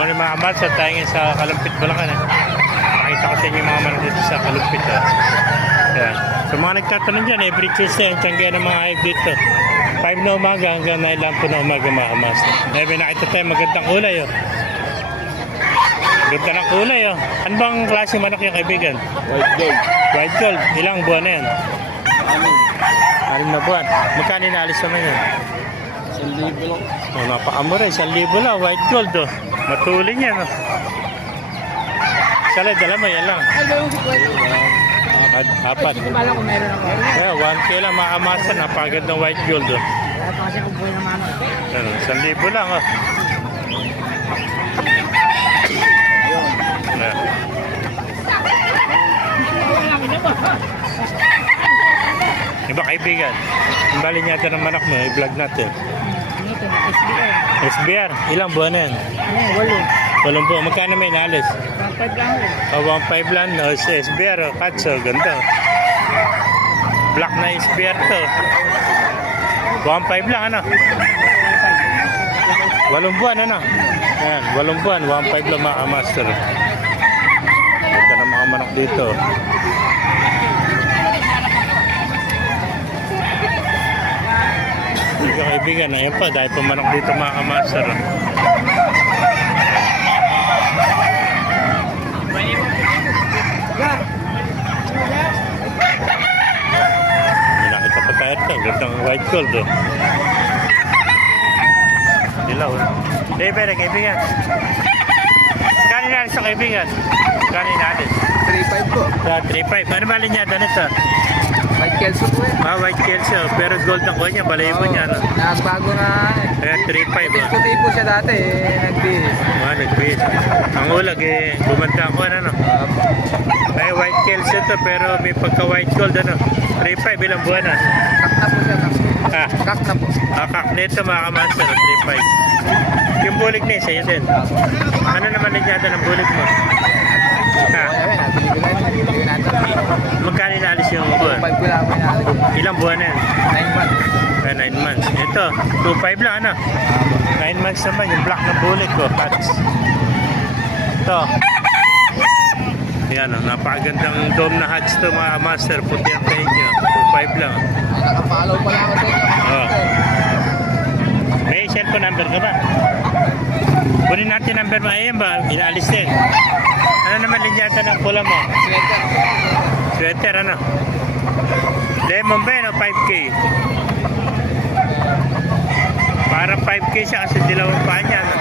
Morning mga kamarsa, tayo ngayon sa Kalumpit, Bulacan. Eh. Makita ko sa inyo mga manok dito sa Kalumpit. Oh. Ayan. So mga nagtatanong dyan, every Tuesday, ang tiyangga ng mga hype dito. 5 na umaga hanggang 9 lang po na umaga mga kamarsa. Eh, may nakita tayo magandang kulay. Oh. Ganda ng kulay. Oh. Ano bang klase manok yung kaibigan? White gold. White gold, ilang buwan na yan? Ano? Anim na buwan. Magkano inaalis naman yun? Isang libo lang. Oh, napakamura, isang libo lang, white gold oh. Matulin yan oh. Sala, dala mo, yan lang. At, apat. Hindi pala kung meron ako. Kaya, 1K lang, makamasa, napagad ng white gold oh. Wala pa kasi kung buhay na mama. Ano, isang libo lang oh. Iba kaibigan, ang bali niya ng manak mo, i-vlog natin. SBR. SBR, ilang buwan na yan? Ano? Walo. Walang buwan, magkano may inalis? Pagpad lang ako. Oh, 1.5 lang, no? Sa SBR, oh. Katso, ganda. Black na SBR to. 1.5 lang, ano? Walong buwan, ano? Ayan, walong buwan, 1.5 lang mga master. Ganda ng mga manok dito. Hindi ka kaibigan, ayan pa, dahil pa manok dito mga master. May nakita pa tayo ito. Gandang white gold, oh. Dilaw. Eh, pera, kaibigan. Kanin natin sa kaibigan. Kanin natin. 3.5 po. Sa 3.5. Ano ba linyada nito? White Kelso po eh. Ah, white kelso. Pero gold ang kuha niya. Balayibo niya, ano? Nagbago na eh. Kaya 3.5, ah. Puti po siya dati eh. Nagbihis. Ah, nagbihis. Ang ulag, eh. Bumanda ako, ano? May white kelso to, pero may pagka-white gold, ano? 3.5, ilang buwan na? Kak na po siya. kak. Ah, Kak na po. akak nito mga kamaster, 3.5. Yung bulig niya, sa'yo din. Ano naman linyada ng bulig mo? Ha? Ayun, nabili ko lang. Nabili ko natin. Magkano inaalis yung buwan? 5 ko lang po natin. Ilang buwan na yan? 9 months. Ah, 9 months. Ito, 2.5 lang, ano? 9 months naman, yung black na bulig ko, hats. Ito. Yan, oh, napakagandang dome na hats to mga master. Puti ang tayo nyo. 2.5 lang. Nakapollow pa lang ako. Oo. May cellphone number ka ba? Kunin natin number mo. Ayan ba? Inaalis din. Ano naman linyata ng pula mo? Sweater. Sweater, ano? Lemon ba yun o 5K? Para 5K siya kasi dilawang pa niya. Ano?